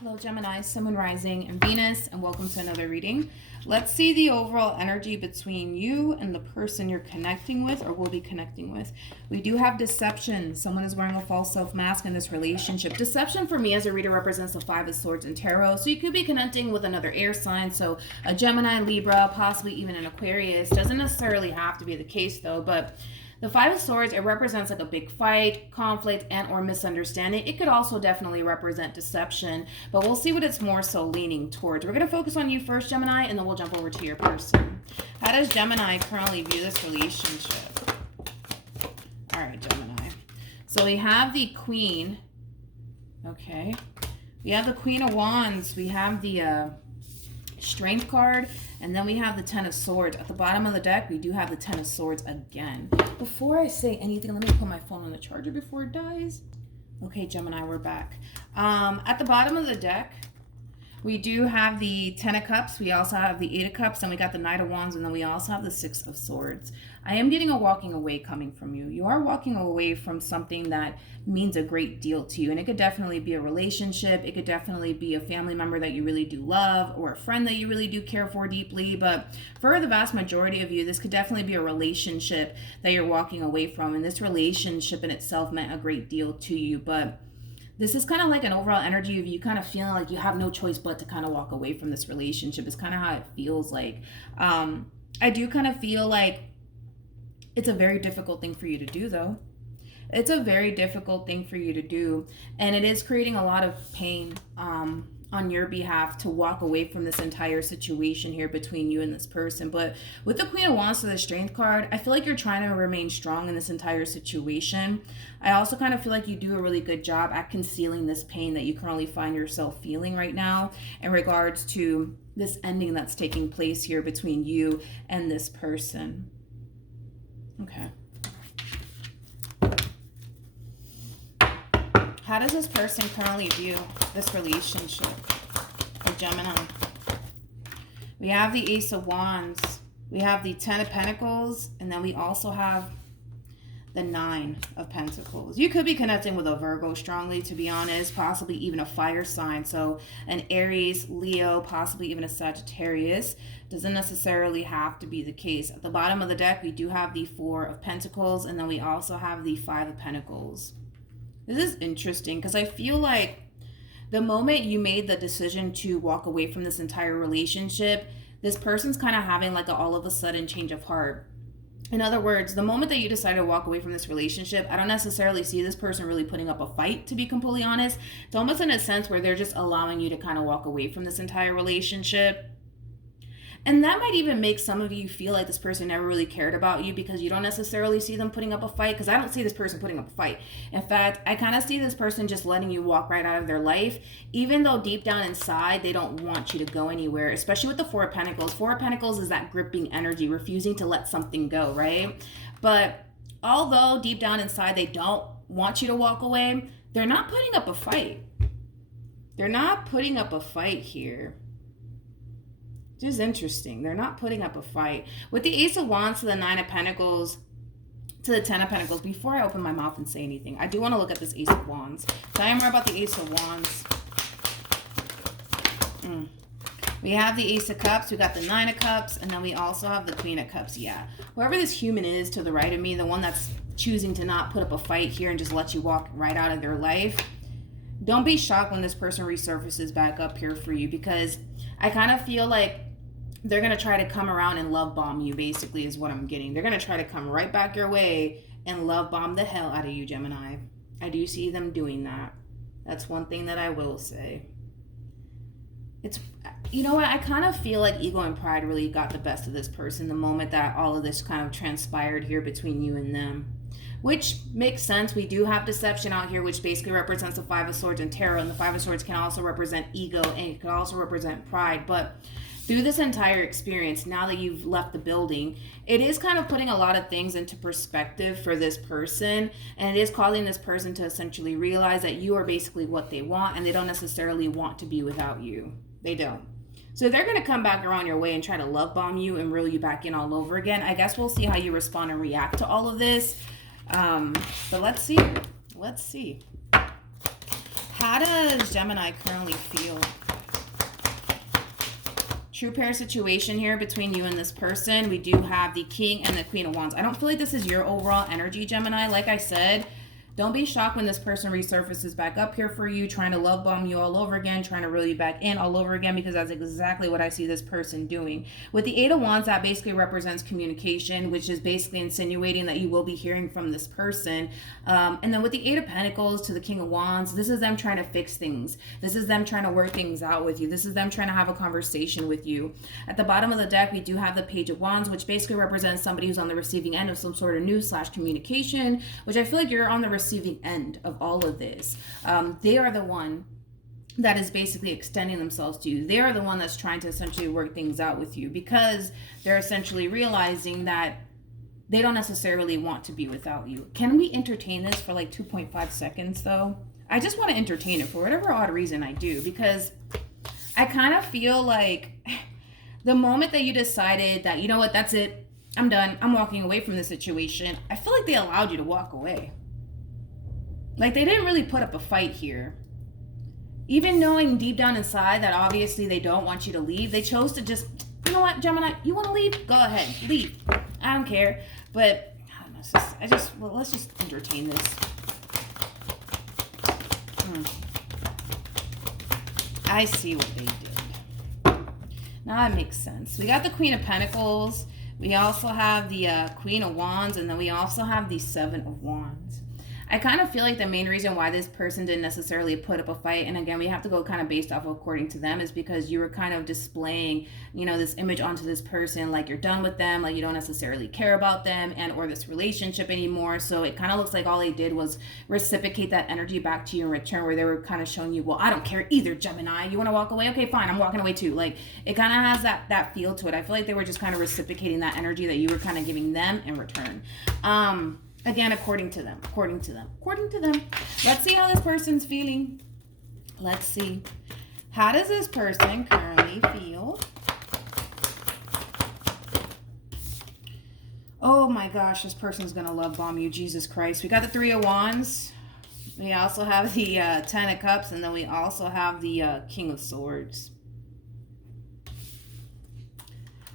Hello Gemini, Sun, Moon, Rising, and Venus, and welcome to another reading. Let's see the overall energy between you and the person you're connecting with or will be connecting with. We do have deception. Someone is wearing a false self-mask in this relationship. Deception for me as a reader represents the Five of Swords and Tarot. So you could be connecting with another air sign, so a Gemini, Libra, possibly even an Aquarius. Doesn't necessarily have to be the case though, but the Five of Swords, it represents like a big fight, conflict, and or misunderstanding. It could also definitely represent deception, but we'll see what it's more so leaning towards. We're going to focus on you first, Gemini, and then we'll jump over to your person. How does Gemini currently view this relationship? All right, Gemini. So we have the Queen. Okay. We have the Queen of Wands. We have the Strength card, and then we have the Ten of Swords. At the bottom of the deck, we do have the Ten of Swords again. Before I say anything, let me put my phone on the charger before it dies. Okay, Gemini, we're back. At the bottom of the deck, we do have the Ten of Cups. We also have the Eight of Cups, and we got the Knight of Wands, and then we also have the Six of Swords. I am getting a walking away coming from you. You are walking away from something that means a great deal to you, and it could definitely be a relationship. It could definitely be a family member that you really do love, or a friend that you really do care for deeply. But for the vast majority of you, this could definitely be a relationship that you're walking away from, and this relationship in itself meant a great deal to you. But this is kind of like an overall energy of you kind of feeling like you have no choice but to kind of walk away from this relationship. It's kind of how it feels like. I do kind of feel like it's a very difficult thing for you to do, though. It's a very difficult thing for you to do, and it is creating a lot of pain on your behalf to walk away from this entire situation here between you and this person. But with the Queen of Wands to the Strength card, I feel like you're trying to remain strong in this entire situation. I also kind of feel like you do a really good job at concealing this pain that you currently find yourself feeling right now in regards to this ending that's taking place here between you and this person. Okay. How does this person currently view this relationship with Gemini? We have the Ace of Wands. We have the Ten of Pentacles. And then we also have the Nine of Pentacles. You could be connecting with a Virgo strongly, to be honest. Possibly even a fire sign. So an Aries, Leo, possibly even a Sagittarius. Doesn't necessarily have to be the case. At the bottom of the deck, we do have the Four of Pentacles. And then we also have the Five of Pentacles. This is interesting because I feel like the moment you made the decision to walk away from this entire relationship, this person's kind of having like a all of a sudden change of heart. In other words, the moment that you decided to walk away from this relationship, I don't necessarily see this person really putting up a fight, to be completely honest. It's almost in a sense where they're just allowing you to kind of walk away from this entire relationship. And that might even make some of you feel like this person never really cared about you because you don't necessarily see them putting up a fight, because I don't see this person putting up a fight. In fact, I kind of see this person just letting you walk right out of their life, even though deep down inside they don't want you to go anywhere, especially with the Four of Pentacles. Four of Pentacles is that gripping energy, refusing to let something go, right? But although deep down inside they don't want you to walk away, they're not putting up a fight. They're not putting up a fight here. Just interesting. They're not putting up a fight. With the Ace of Wands to the Nine of Pentacles to the Ten of Pentacles, before I open my mouth and say anything, I do want to look at this Ace of Wands. Tell me more about the Ace of Wands. We have the Ace of Cups, we got the Nine of Cups, and then we also have the Queen of Cups. Yeah. Whoever this human is to the right of me, the one that's choosing to not put up a fight here and just let you walk right out of their life, don't be shocked when this person resurfaces back up here for you, because I kind of feel like they're going to try to come around and love bomb you, basically, is what I'm getting. They're going to try to come right back your way and love bomb the hell out of you, Gemini. I do see them doing that. That's one thing that I will say. It's, you know what? I kind of feel like ego and pride really got the best of this person the moment that all of this kind of transpired here between you and them. Which makes sense. We do have deception out here, which basically represents the Five of Swords and Tarot. And the Five of Swords can also represent ego, and it can also represent pride. But through this entire experience, now that you've left the building, it is kind of putting a lot of things into perspective for this person. And it is causing this person to essentially realize that you are basically what they want, and they don't necessarily want to be without you. They don't. So they're going to come back around your way and try to love bomb you and reel you back in all over again. I guess we'll see how you respond and react to all of this. But let's see. How does Gemini currently feel? True pair situation here between you and this person. We do have the King and the Queen of Wands. I don't feel like this is your overall energy, Gemini. Like I said, don't be shocked when this person resurfaces back up here for you, trying to love bomb you all over again, trying to reel you back in all over again, because that's exactly what I see this person doing. With the Eight of Wands, that basically represents communication, which is basically insinuating that you will be hearing from this person. And then with the Eight of Pentacles to the King of Wands, this is them trying to fix things. This is them trying to work things out with you. This is them trying to have a conversation with you. At the bottom of the deck, we do have the Page of Wands, which basically represents somebody who's on the receiving end of some sort of news/communication, which I feel like you're on the receiving end of all of this. They are the one that is basically extending themselves to you. They are the one that's trying to essentially work things out with you, because they're essentially realizing that they don't necessarily want to be without you. Can we entertain this for like 2.5 seconds though? I just want to entertain it for whatever odd reason I do, because I kind of feel like the moment that you decided that, you know what, that's it, I'm done, I'm walking away from the situation, I feel like they allowed you to walk away. Like, they didn't really put up a fight here. Even knowing deep down inside that obviously they don't want you to leave, they chose to just, you know what, Gemini, you want to leave? Go ahead, leave. I don't care. But I don't know, well, let's just entertain this. I see what they did. Now that makes sense. We got the Queen of Pentacles. We also have the Queen of Wands, and then we also have the Seven of Wands. I kind of feel like the main reason why this person didn't necessarily put up a fight, and again, we have to go kind of based off of according to them, is because you were kind of displaying, you know, this image onto this person, like you're done with them, like you don't necessarily care about them and or this relationship anymore. So it kind of looks like all they did was reciprocate that energy back to you in return, where they were kind of showing you, well, I don't care either, Gemini. You want to walk away? Okay, fine, I'm walking away too. Like, it kind of has that feel to it. I feel like they were just kind of reciprocating that energy that you were kind of giving them in return. Again, according to them. Let's see how this person's feeling. Let's see. How does this person currently feel? Oh my gosh, this person's going to love bomb you, Jesus Christ. We got the Three of Wands. We also have the Ten of Cups, and then we also have the King of Swords.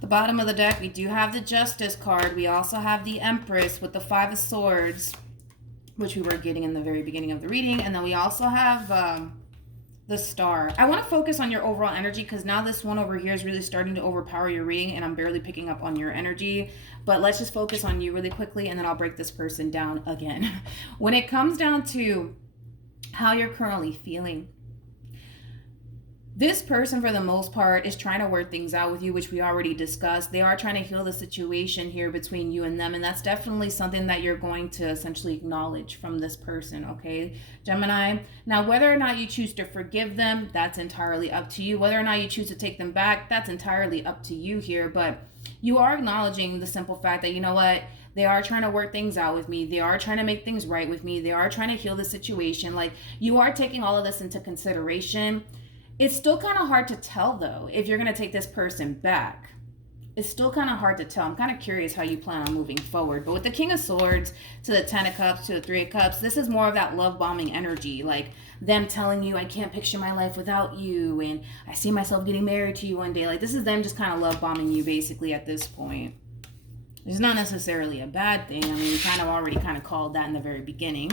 The bottom of the deck, we do have the Justice card. We also have the Empress with the Five of Swords, which we were getting in the very beginning of the reading. And then we also have the Star. I want to focus on your overall energy, because now this one over here is really starting to overpower your reading, and I'm barely picking up on your energy. But let's just focus on you really quickly, and then I'll break this person down again. When it comes down to how you're currently feeling, this person, for the most part, is trying to work things out with you, which we already discussed. They are trying to heal the situation here between you and them, and that's definitely something that you're going to essentially acknowledge from this person, okay, Gemini? Now, whether or not you choose to forgive them, that's entirely up to you. Whether or not you choose to take them back, that's entirely up to you here, but you are acknowledging the simple fact that, you know what, they are trying to work things out with me. They are trying to make things right with me. They are trying to heal the situation. Like, you are taking all of this into consideration. It's still kind of hard to tell, though, if you're going to take this person back. It's still kind of hard to tell. I'm kind of curious how you plan on moving forward. But with the King of Swords to the Ten of Cups to the Three of Cups, this is more of that love bombing energy. Like, them telling you, I can't picture my life without you, and I see myself getting married to you one day. Like, this is them just kind of love bombing you, basically, at this point. It's not necessarily a bad thing. I mean, you kind of already kind of called that in the very beginning.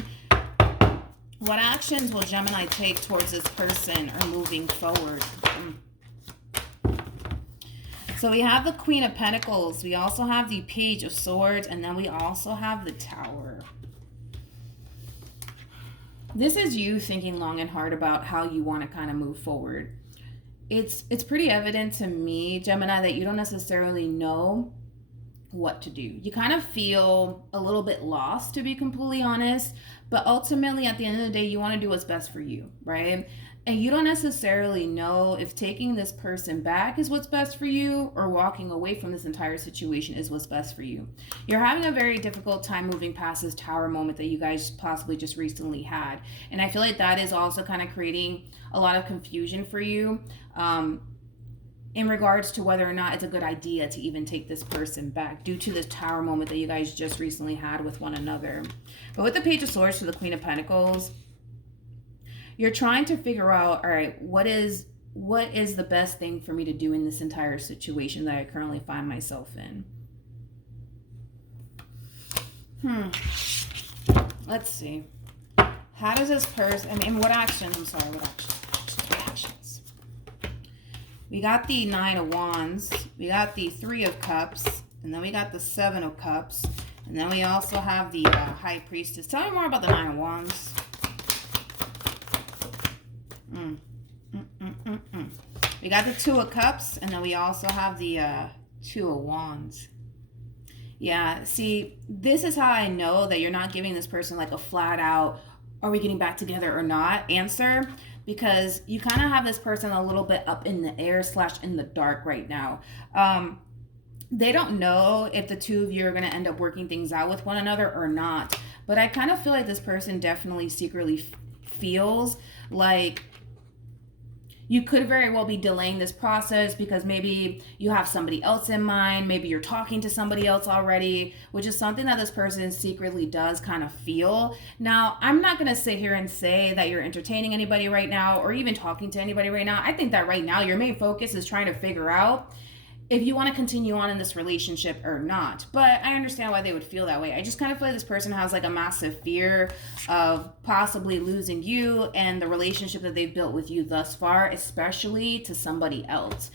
What actions will Gemini take towards this person or moving forward? So we have the Queen of Pentacles. We also have the Page of Swords. And then we also have the Tower. This is you thinking long and hard about how you want to kind of move forward. It's pretty evident to me, Gemini, that you don't necessarily know what to do. You kind of feel a little bit lost, to be completely honest, but ultimately at the end of the day, you want to do what's best for you, right? And you don't necessarily know if taking this person back is what's best for you, or walking away from this entire situation is what's best for you. You're having a very difficult time moving past this Tower moment that you guys possibly just recently had. And I feel like that is also kind of creating a lot of confusion for you, in regards to whether or not it's a good idea to even take this person back, due to this Tower moment that you guys just recently had with one another. But with the Page of Swords to the Queen of Pentacles, You're trying to figure out, all right, what is the best thing for me to do in this entire situation that I currently find myself in? Let's see. How does this person, what actions? I'm sorry, what actions? Reactions. We got the 9 of Wands. We got the 3 of Cups. And then we got the 7 of Cups. And then we also have the High Priestess. Tell me more about the 9 of Wands. We got the 2 of Cups. And then we also have the 2 of Wands. Yeah, see, this is how I know that you're not giving this person like a flat out, are we getting back together or not answer, because you kind of have this person a little bit up in the air / in the dark right now. They don't know if the two of you are going to end up working things out with one another or not, but I kind of feel like this person definitely secretly feels like you could very well be delaying this process because maybe you have somebody else in mind. Maybe you're talking to somebody else already, which is something that this person secretly does kind of feel. Now, I'm not going to sit here and say that you're entertaining anybody right now or even talking to anybody right now. I think that right now your main focus is trying to figure out if you want to continue on in this relationship or not. But I understand why they would feel that way. I just kind of feel like this person has like a massive fear of possibly losing you and the relationship that they've built with you thus far, especially to somebody else.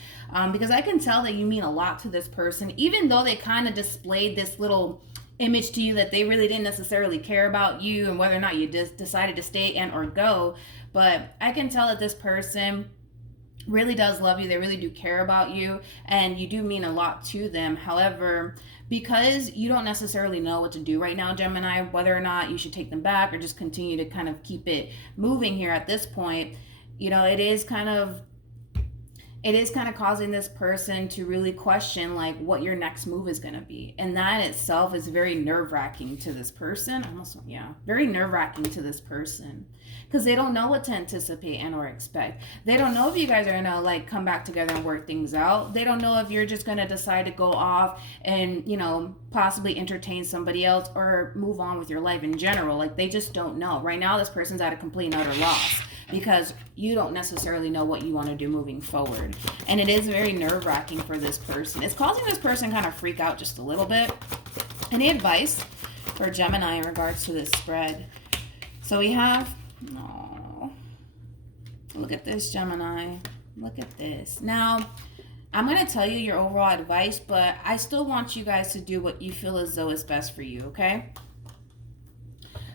Because I can tell that you mean a lot to this person, even though they kind of displayed this little image to you that they really didn't necessarily care about you and whether or not you just decided to stay and or go. But I can tell that this person really does love you. They really do care about you, and you do mean a lot to them. However, because you don't necessarily know what to do right now, Gemini, whether or not you should take them back or just continue to kind of keep it moving here at this point, it is kind of causing this person to really question like what your next move is going to be. And that itself is very nerve-wracking to this person. Very nerve-wracking to this person. Because they don't know what to anticipate and or expect. They don't know if you guys are going to like come back together and work things out. They don't know if you're just going to decide to go off and, possibly entertain somebody else or move on with your life in general. Like they just don't know. Right now, this person's at a complete and utter loss because you don't necessarily know what you want to do moving forward. And it is very nerve-wracking for this person. It's causing this person kind of freak out just a little bit. Any advice for Gemini in regards to this spread? So we have... Oh, look at this, Gemini. Look at this. Now, I'm going to tell you your overall advice, but I still want you guys to do what you feel as though is best for you, okay?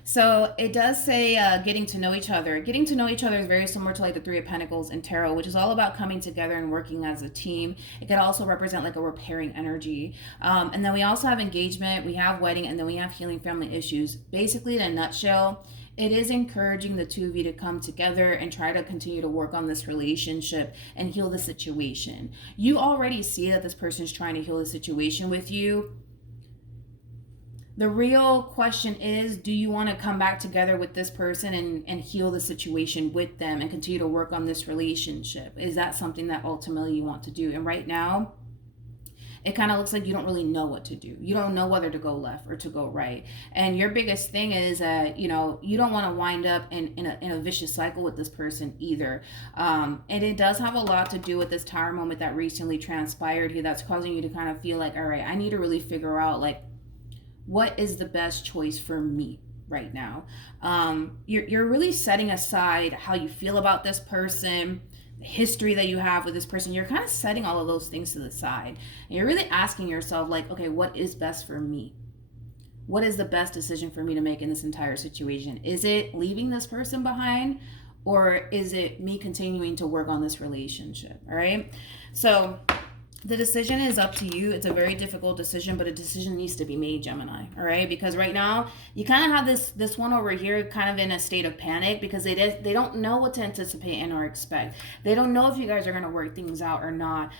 So it does say getting to know each other. Getting to know each other is very similar to like the 3 of Pentacles in Tarot, which is all about coming together and working as a team. It could also represent like a repairing energy. And then we also have engagement, we have wedding, and then we have healing family issues. Basically, in a nutshell, it is encouraging the two of you to come together and try to continue to work on this relationship and heal the situation. You already see that this person is trying to heal the situation with you. The real question is, do you want to come back together with this person and heal the situation with them and continue to work on this relationship? Is that something that ultimately you want to do? And right now, it kind of looks like you don't really know what to do. You don't know whether to go left or to go right. And your biggest thing is that, you don't want to wind up in a vicious cycle with this person either. And it does have a lot to do with this Tower moment that recently transpired here that's causing you to kind of feel like, all right, I need to really figure out, like, what is the best choice for me right now? You're really setting aside how you feel about this person, the history that you have with this person. You're kind of setting all of those things to the side. And you're really asking yourself, like, okay, what is best for me? What is the best decision for me to make in this entire situation? Is it leaving this person behind? Or is it me continuing to work on this relationship? All right. So the decision is up to you. It's a very difficult decision, but a decision needs to be made, Gemini. All right. Because right now you kind of have this one over here kind of in a state of panic because they don't know what to anticipate and or expect. They don't know if you guys are going to work things out or not.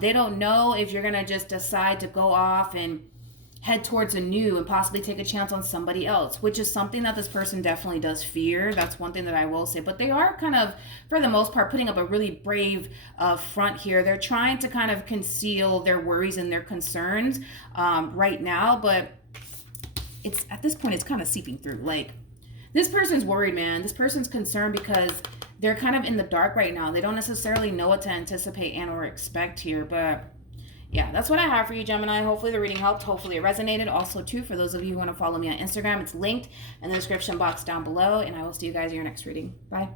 They don't know if you're going to just decide to go off and head towards a new and possibly take a chance on somebody else, which is something that this person definitely does fear. That's one thing that I will say. But they are kind of, for the most part, putting up a really brave front here. They're trying to kind of conceal their worries and their concerns right now, but it's at this point, it's kind of seeping through. Like, This person's worried, man. This person's concerned because they're kind of in the dark right now. They don't necessarily know what to anticipate and or expect here, but yeah, that's what I have for you, Gemini. Hopefully the reading helped. Hopefully it resonated. Also, too, for those of you who want to follow me on Instagram, it's linked in the description box down below, and I will see you guys in your next reading. Bye.